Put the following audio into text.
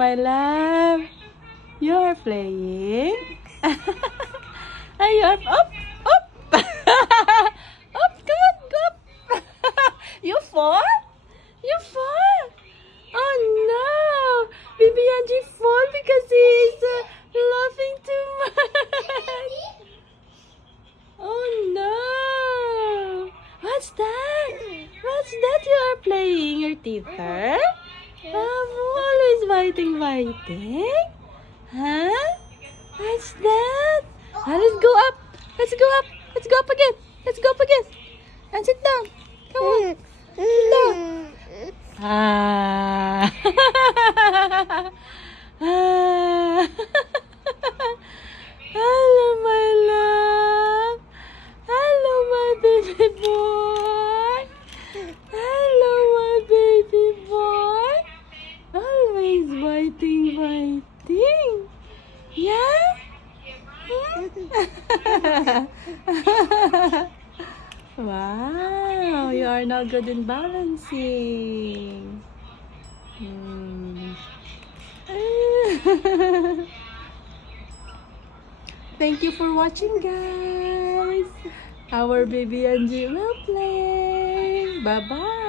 my love? You're playing? Are you up? Up! Up! Up! Come on! Go up! You fall? You fall? Oh no! Baby Angie fall because he is laughing too much. Oh no! What's that? What's that you are playing? Your teether? Always biting? Huh? What's that? Let's go up. Let's go up. Let's go up again. Let's go up again. And sit down. Come on. Sit down. Ah. Ah. Hello, my love. Hello, my baby boy. Hello, my baby boy. Always biting. Yeah? Wow, you are now good in balancing. Thank you for watching, guys. Our baby Angie will play. Bye-bye.